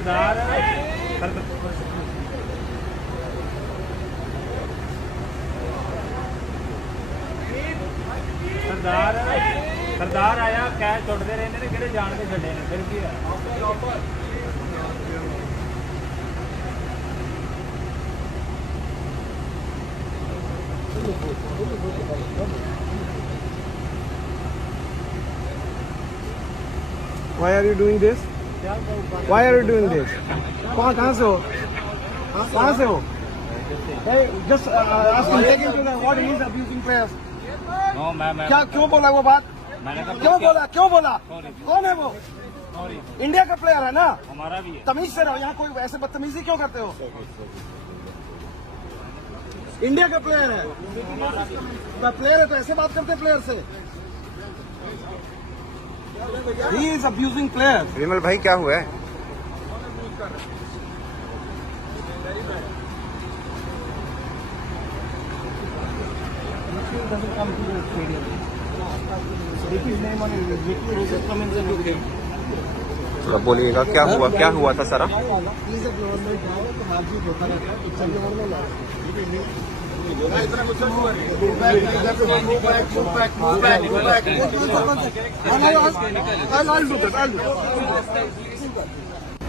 सरदार सरदार सरदार आया कैच छुटते रहे ने कि जान के छे ने फिर की है। Why are you doing this? Why are you doing this? कहाँ से हो? कहाँ से हो? Hey, just ask him, take him to the what he is abusing players. No मैं क्या क्यों बोला वो बात? क्यों बोला? कौन है वो? इंडिया का प्लेयर है ना? हमारा भी है। तमीज से रहो, यहाँ कोई ऐसे बदतमीजी क्यों करते हो? इंडिया का प्लेयर है, प्लेयर है तो ऐसे बात करते प्लेयर से। He is abusing players. विमल भाई क्या हुआ है? थोड़ा बोलिएगा क्या हुआ था सारा? I'll do that.